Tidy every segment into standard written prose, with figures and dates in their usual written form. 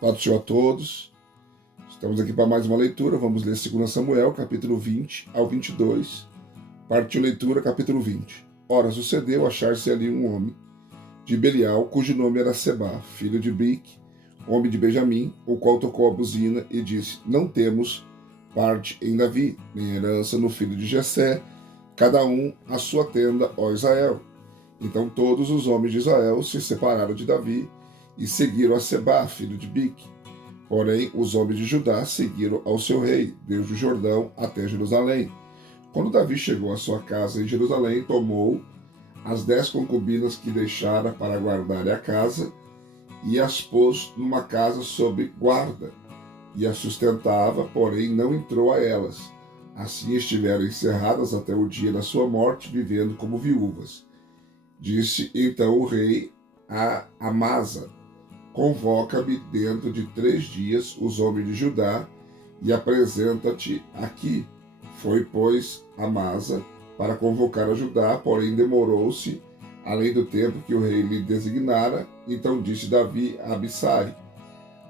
Paz do Senhor a todos. Estamos aqui para mais uma leitura. Vamos ler 2 Samuel, capítulo 20 ao 22. Partiu leitura, capítulo 20. Ora, sucedeu achar-se ali um homem de Belial, cujo nome era Sebá, filho de Brique, homem de Benjamim, o qual tocou a buzina e disse: Não temos parte em Davi, nem herança no filho de Jessé, cada um a sua tenda, ó Israel. Então todos os homens de Israel se separaram de Davi e seguiram a Sebá, filho de Bique. Porém, os homens de Judá seguiram ao seu rei, desde o Jordão até Jerusalém. Quando Davi chegou à sua casa em Jerusalém, tomou as 10 concubinas que deixara para guardar a casa e as pôs numa casa sob guarda, e as sustentava, porém não entrou a elas. Assim estiveram encerradas até o dia da sua morte, vivendo como viúvas. Disse então o rei a Amasa: Convoca-me dentro de 3 dias os homens de Judá e apresenta-te aqui. Foi, pois, Amasa para convocar a Judá, porém demorou-se além do tempo que o rei lhe designara. Então disse Davi a Abissai: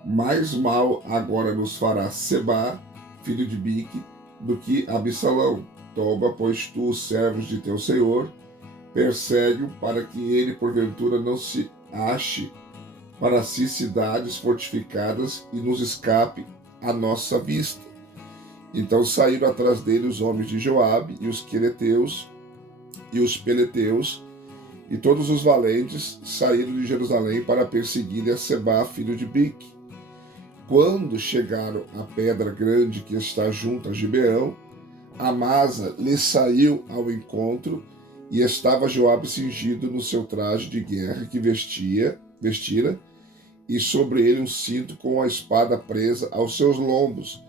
Mais mal agora nos fará Sebá, filho de Bique, do que Absalão. Toma, pois, tu os servos de teu senhor, persegue-o, para que ele porventura não se ache para si cidades fortificadas e nos escape à nossa vista. Então saíram atrás dele os homens de Joabe e os quereteus e os peleteus, e todos os valentes saíram de Jerusalém para perseguirem a Sebá, filho de Bique. Quando chegaram à pedra grande que está junto a Gibeão, Amasa lhe saiu ao encontro, e estava Joabe cingido no seu traje de guerra que vestira, e sobre ele um cinto com a espada presa aos seus lombos,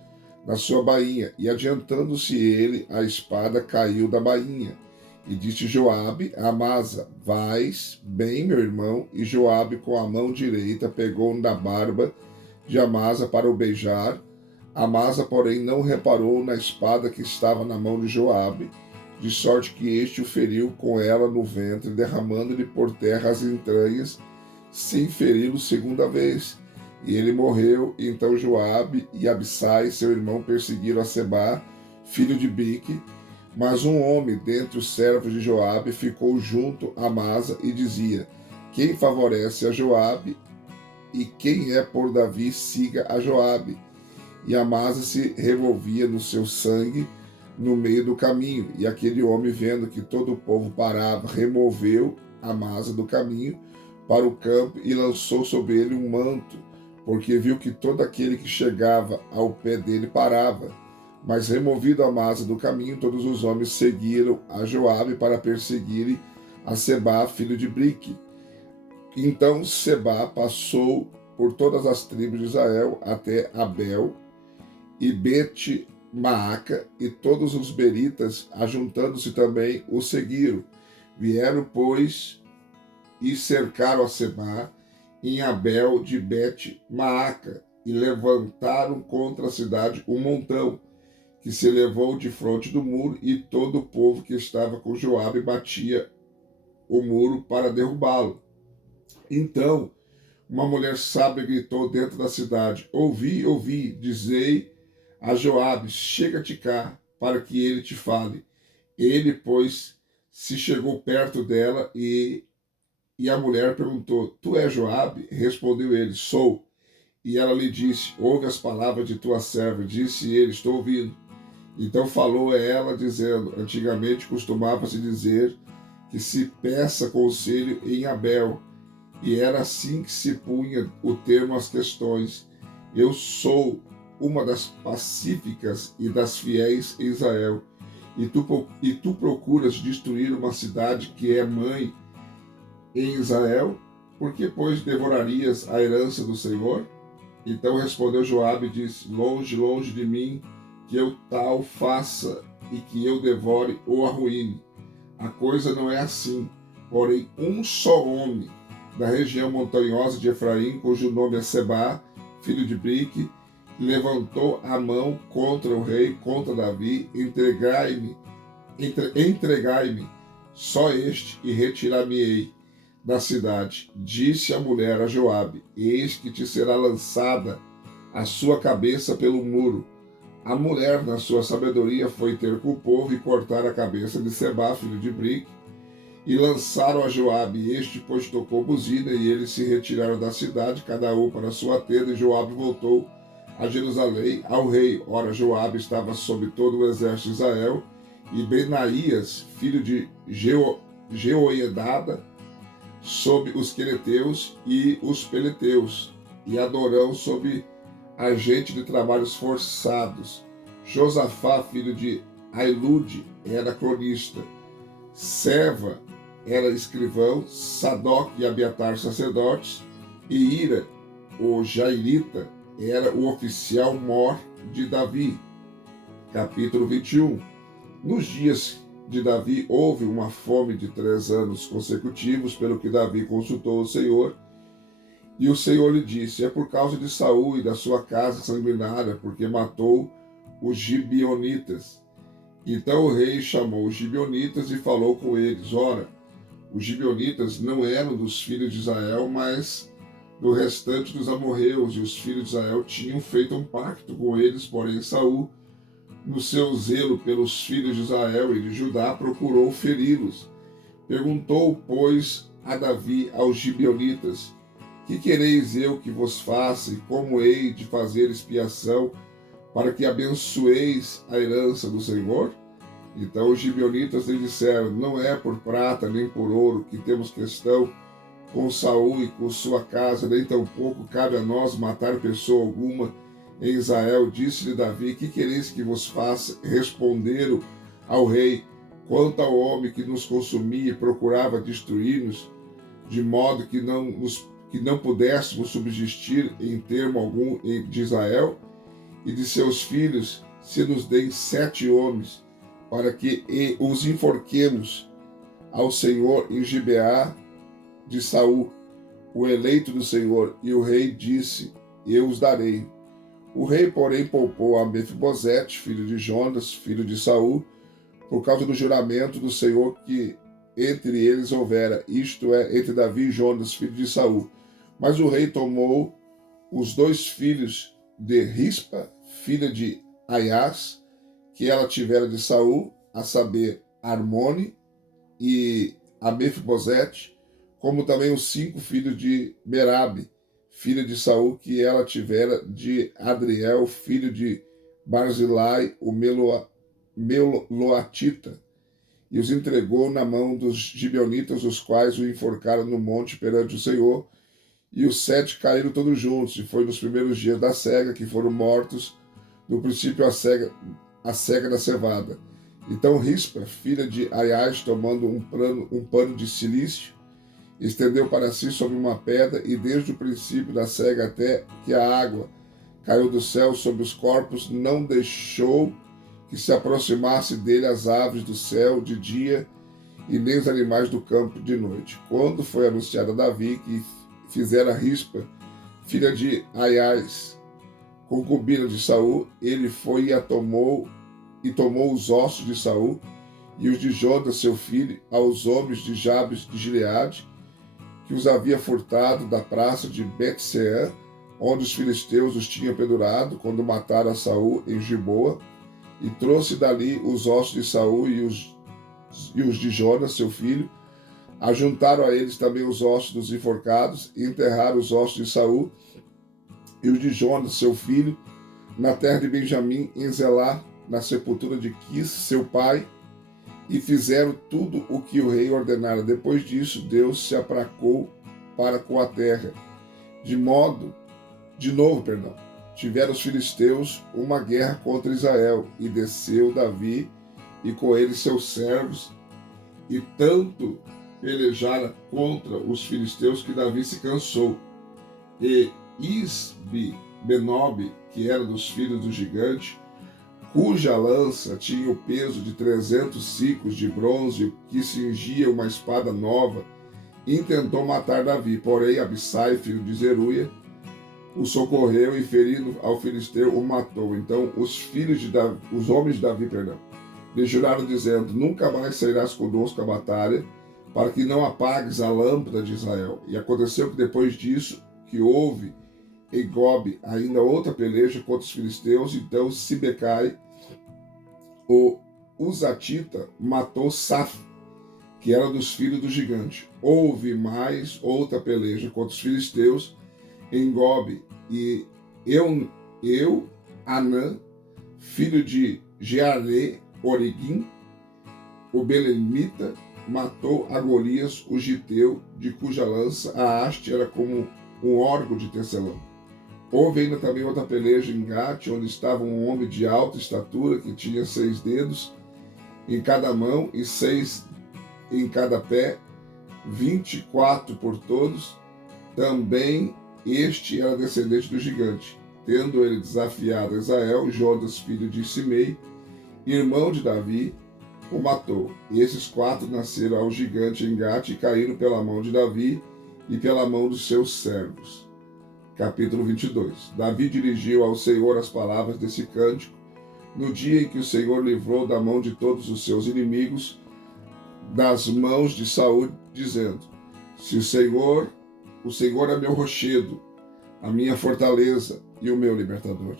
na sua bainha, e adiantando-se ele, a espada caiu da bainha. E disse Joabe a Amasa: Vais bem, meu irmão? E Joabe, com a mão direita, pegou na barba de Amasa para o beijar. Amasa, porém, não reparou na espada que estava na mão de Joabe, de sorte que este o feriu com ela no ventre, derramando-lhe por terra as entranhas, sem feri-lo segunda vez. E ele morreu. Então Joabe e Abissai, seu irmão, perseguiram a Sebá, filho de Bique. Mas um homem dentre os servos de Joabe ficou junto a Amasa e dizia: Quem favorece a Joabe e quem é por Davi, siga a Joabe. E Amasa se revolvia no seu sangue no meio do caminho. E aquele homem, vendo que todo o povo parava, removeu Amasa do caminho para o campo e lançou sobre ele um manto, porque viu que todo aquele que chegava ao pé dele parava. Mas removido Amasa do caminho, todos os homens seguiram a Joabe para perseguirem a Sebá, filho de Brique. Então Sebá passou por todas as tribos de Israel até Abel e Bet-Maaca, e todos os beritas, ajuntando-se também, o seguiram. Vieram, pois, e cercaram a Sebá em Abel de Bet-Maaca, e levantaram contra a cidade um montão, que se elevou de fronte do muro, e todo o povo que estava com Joabe batia o muro para derrubá-lo. Então uma mulher sábia gritou dentro da cidade: Ouvi, ouvi, dizei a Joabe: Chega-te cá, para que ele te fale. Ele, pois, se chegou perto dela, e a mulher perguntou: Tu és Joabe? Respondeu ele: Sou. E ela lhe disse: Ouve as palavras de tua serva. Disse ele: Estou ouvindo. Então falou ela, dizendo: Antigamente costumava-se dizer que se peça conselho em Abel, e era assim que se punha o termo às questões. Eu sou uma das pacíficas e das fiéis em Israel, e tu procuras destruir uma cidade que é mãe em Israel? Por que, pois, devorarias a herança do Senhor? Então respondeu Joabe e disse: Longe, longe de mim que eu tal faça, e que eu devore ou arruíne. A coisa não é assim. Porém, um só homem da região montanhosa de Efraim, cujo nome é Sebá, filho de Brique, levantou a mão contra o rei, contra Davi. Entregai-me só este, e retirar-me-ei. da cidade. Disse a mulher a Joabe: eis que te será lançada a sua cabeça pelo muro. A mulher, na sua sabedoria, foi ter com o povo e cortar a cabeça de Sebá, filho de Brique, e lançaram a Joabe. Este, pois, tocou buzina, e eles se retiraram da cidade, cada um para sua tenda, e Joabe voltou a Jerusalém ao rei. Ora, Joabe estava sob todo o exército de Israel, e Benaías, filho de Jeoiada, sob os quereteus e os peleteus, e Adorão sob agente de trabalhos forçados. Josafá, filho de Ailude, era cronista. Seva era escrivão, Sadoc e Abiatar sacerdotes, e Ira, o Jairita, era o oficial mor de Davi. Capítulo 21. Nos dias de Davi houve uma fome de 3 anos consecutivos, pelo que Davi consultou o Senhor, e o Senhor lhe disse: é por causa de Saul e da sua casa sanguinária, porque matou os gibeonitas. Então o rei chamou os gibeonitas e falou com eles. Ora, os gibeonitas não eram dos filhos de Israel, mas do restante dos amorreus, e os filhos de Israel tinham feito um pacto com eles, porém Saul, no seu zelo pelos filhos de Israel e de Judá, procurou feri-los. Perguntou, pois, a Davi aos gibeonitas: que quereis eu que vos faça, e como hei de fazer expiação, para que abençoeis a herança do Senhor? Então os gibeonitas lhe disseram: não é por prata nem por ouro que temos questão com Saul e com sua casa, nem tampouco cabe a nós matar pessoa alguma em Israel. Disse-lhe Davi: que quereis que vos faça? Responderam ao rei: quanto ao homem que nos consumia e procurava destruir-nos, de modo que não pudéssemos subsistir em termo algum de Israel, e de seus filhos, se nos deem 7 homens, para que os enforquemos ao Senhor em Gibeá de Saul, o eleito do Senhor. E o rei disse: eu os darei. O rei, porém, poupou a Mefibosete, filho de Jonas, filho de Saul, por causa do juramento do Senhor que entre eles houvera, isto é, entre Davi e Jonas, filho de Saul. Mas o rei tomou os 2 filhos de Rispa, filha de Aias, que ela tivera de Saul, a saber, Armone e a Mefibosete, como também os 5 filhos de Merabe, filha de Saul, que ela tivera de Adriel, filho de Barzilai, o Meloatita, e os entregou na mão dos gibeonitas, os quais o enforcaram no monte perante o Senhor. E os 7 caíram todos juntos, e foi nos primeiros dias da cega que foram mortos, no princípio a cega da cevada. Então Rispa, filha de Aias, tomando um pano de cilício, estendeu para si sobre uma pedra, e desde o princípio da cega até que a água caiu do céu sobre os corpos, não deixou que se aproximasse dele as aves do céu de dia, e nem os animais do campo de noite. Quando foi anunciado a Davi que fizera Rispa, filha de Aias, concubina de Saul, ele foi e tomou os ossos de Saul e os de Jonas, seu filho, aos homens de Jabes de Gileade, que os havia furtado da praça de Bet-Sean, onde os filisteus os tinham pendurado quando mataram a Saul em Giboa, e trouxe dali os ossos de Saul e os de Jonas, seu filho. Ajuntaram a eles também os ossos dos enforcados, e enterraram os ossos de Saul e os de Jonas, seu filho, na terra de Benjamim, em Zelá, na sepultura de Quis, seu pai, e fizeram tudo o que o rei ordenara. Depois disso, Deus se apracou para com a terra. Tiveram os filisteus uma guerra contra Israel, e desceu Davi e com ele seus servos, e tanto pelejara contra os filisteus que Davi se cansou. E Isbi-Benob, que era dos filhos do gigante, cuja lança tinha o peso de 300 siclos de bronze, que cingia uma espada nova, intentou matar Davi. Porém, Abissai, filho de Zeruia, o socorreu e, ferindo ao filisteu, o matou. Então os homens de Davi, lhe juraram, dizendo: nunca mais sairás conosco à batalha, para que não apagues a lâmpada de Israel. E aconteceu que depois disso, que houve em Gobe ainda outra peleja contra os filisteus, então Sibecai, o Uzatita, matou Saf, que era dos filhos do gigante. Houve mais outra peleja contra os filisteus em Gobe, e Anã, filho de Jeare Origuim, o Belemita, matou a Golias, o giteu, de cuja lança a haste era como um órgão de tecelão. Houve ainda também outra peleja em Gate, onde estava um homem de alta estatura, que tinha 6 dedos em cada mão e 6 em cada pé, 24 por todos. Também este era descendente do gigante. Tendo ele desafiado Israel, Jonas, filho de Simei, irmão de Davi, o matou. E esses 4 nasceram ao gigante em Gate e caíram pela mão de Davi e pela mão dos seus servos. Capítulo 22. Davi dirigiu ao Senhor as palavras desse cântico no dia em que o Senhor livrou da mão de todos os seus inimigos, das mãos de Saul, dizendo: Se o Senhor é meu rochedo, a minha fortaleza e o meu libertador.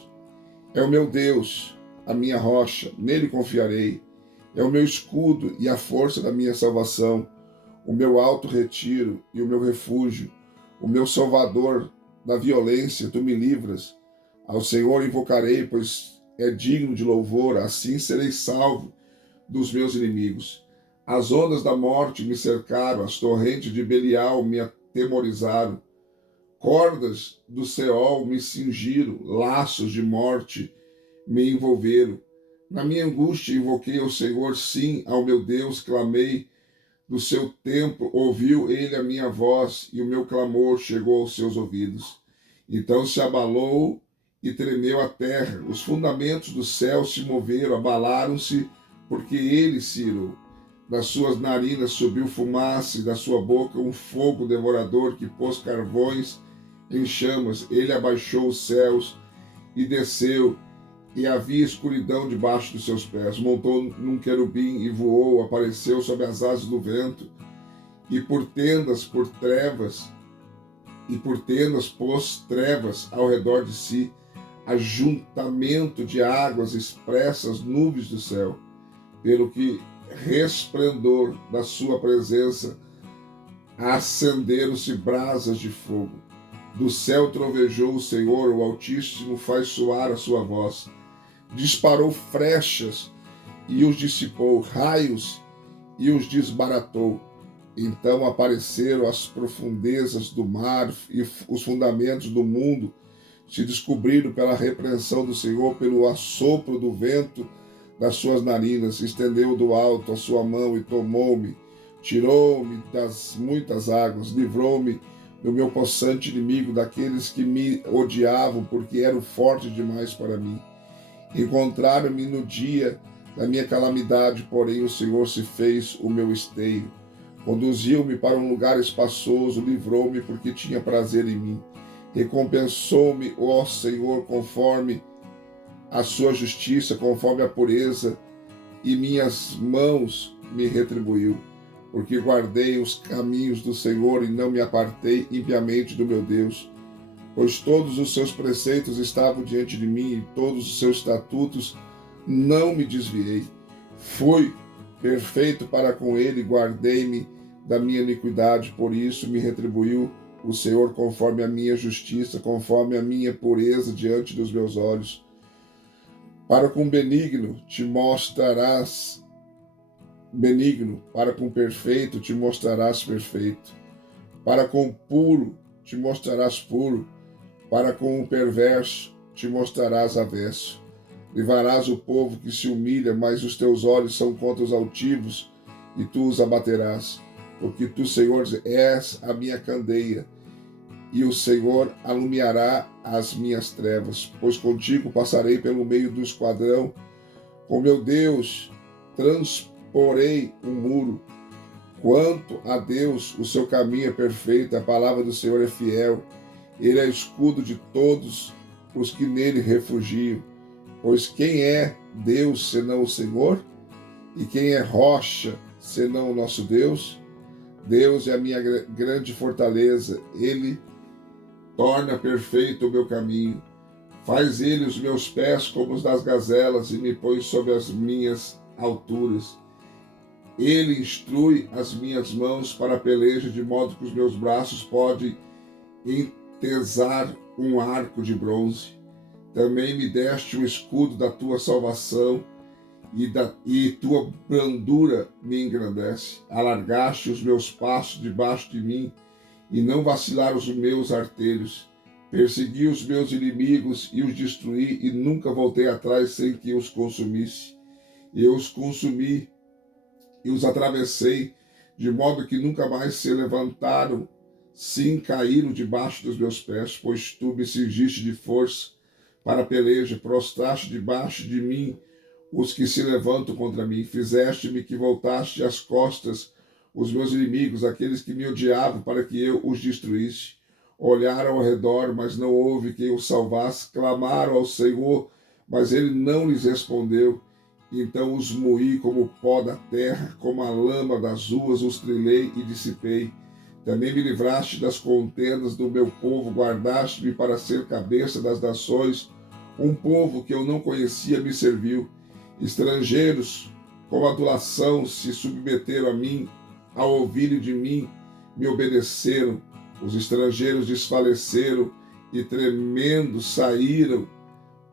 É o meu Deus, a minha rocha, nele confiarei. É o meu escudo e a força da minha salvação, o meu alto retiro e o meu refúgio, o meu salvador da violência, tu me livras. Ao Senhor invocarei, pois é digno de louvor, assim serei salvo dos meus inimigos. As ondas da morte me cercaram, as torrentes de Belial me atemorizaram. Cordas do Seol me cingiram, laços de morte me envolveram. Na minha angústia invoquei ao Senhor, sim, ao meu Deus clamei. Do seu templo ouviu ele a minha voz, e o meu clamor chegou aos seus ouvidos. Então se abalou e tremeu a terra, os fundamentos do céu se moveram, abalaram-se, porque ele se irou. Das suas narinas subiu fumaça, e da sua boca um fogo devorador que pôs carvões em chamas. Ele abaixou os céus e desceu, e havia escuridão debaixo dos seus pés. Montou num querubim e voou, apareceu sob as asas do vento, e por tendas pôs trevas ao redor de si, ajuntamento de águas expressas, nuvens do céu, pelo que resplendor da sua presença acenderam-se brasas de fogo. Do céu trovejou o Senhor, o Altíssimo faz soar a sua voz. Disparou flechas e os dissipou, raios e os desbaratou. Então apareceram as profundezas do mar e os fundamentos do mundo se descobriram pela repreensão do Senhor, pelo assopro do vento das suas narinas. Estendeu do alto a sua mão e tomou-me, tirou-me das muitas águas, livrou-me do meu possante inimigo, daqueles que me odiavam, porque eram fortes demais para mim. Encontraram-me no dia da minha calamidade, porém o Senhor se fez o meu esteio. Conduziu-me para um lugar espaçoso, livrou-me porque tinha prazer em mim. Recompensou-me, ó Senhor, conforme a sua justiça, conforme a pureza, e minhas mãos me retribuiu. Porque guardei os caminhos do Senhor e não me apartei impiamente do meu Deus. Pois todos os seus preceitos estavam diante de mim, e todos os seus estatutos não me desviei. Fui perfeito para com ele, guardei-me da minha iniquidade, por isso me retribuiu o Senhor conforme a minha justiça, conforme a minha pureza diante dos meus olhos. Para com benigno te mostrarás benigno, para com perfeito te mostrarás perfeito. Para com puro te mostrarás puro, para com o perverso te mostrarás avesso. Livrarás o povo que se humilha, mas os teus olhos são contra os altivos, e tu os abaterás. Porque tu, Senhor, és a minha candeia, e o Senhor alumiará as minhas trevas. Pois contigo passarei pelo meio do esquadrão, com meu Deus transporei o muro. Quanto a Deus, o seu caminho é perfeito, a palavra do Senhor é fiel. Ele é escudo de todos os que nele refugiam. Pois quem é Deus senão o Senhor? E quem é rocha senão o nosso Deus? Deus é a minha grande fortaleza. Ele torna perfeito o meu caminho. Faz ele os meus pés como os das gazelas e me põe sobre as minhas alturas. Ele instrui as minhas mãos para a peleja, de modo que os meus braços podem entesar um arco de bronze. Também me deste o escudo da tua salvação, e tua brandura me engrandece. Alargaste os meus passos debaixo de mim, e não vacilaram os meus artelhos. Persegui os meus inimigos e os destruí, e nunca voltei atrás sem que os consumisse. Eu os consumi e os atravessei, de modo que nunca mais se levantaram, sim, caíram debaixo dos meus pés, pois tu me cingiste de força para a peleja, prostraste debaixo de mim os que se levantam contra mim. Fizeste-me que voltaste as costas os meus inimigos, aqueles que me odiavam, para que eu os destruísse. Olharam ao redor, mas não houve quem os salvasse. Clamaram ao Senhor, mas ele não lhes respondeu. Então os moí como o pó da terra, como a lama das ruas, os trilhei e dissipei. Também me livraste das contendas do meu povo, guardaste-me para ser cabeça das nações. Um povo que eu não conhecia me serviu. Estrangeiros, com adulação, se submeteram a mim, ao ouvirem de mim, me obedeceram. Os estrangeiros desfaleceram e tremendo saíram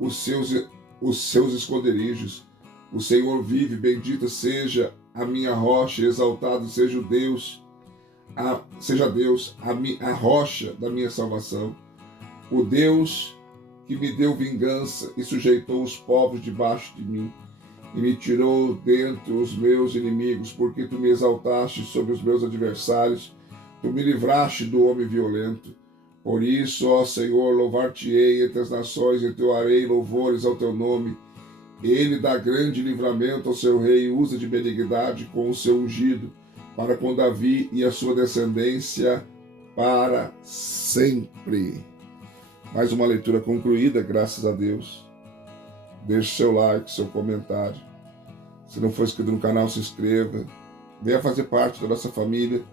os seus esconderijos. O Senhor vive, bendita seja a minha rocha, exaltado seja Deus, a rocha da minha salvação. O Deus que me deu vingança e sujeitou os povos debaixo de mim, e me tirou dentre os meus inimigos, porque tu me exaltaste sobre os meus adversários, tu me livraste do homem violento. Por isso, ó Senhor, louvar-te-ei entre as nações, entoarei louvores ao teu nome. Ele dá grande livramento ao seu rei e usa de benignidade com o seu ungido, para com Davi e a sua descendência para sempre. Mais uma leitura concluída, graças a Deus. Deixe seu like, seu comentário. Se não for inscrito no canal, se inscreva. Venha fazer parte da nossa família.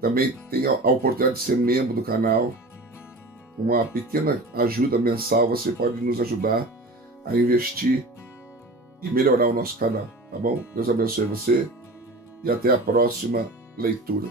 Também tem a oportunidade de ser membro do canal. Uma pequena ajuda mensal, você pode nos ajudar a investir e melhorar o nosso canal, tá bom? Deus abençoe você e até a próxima leitura.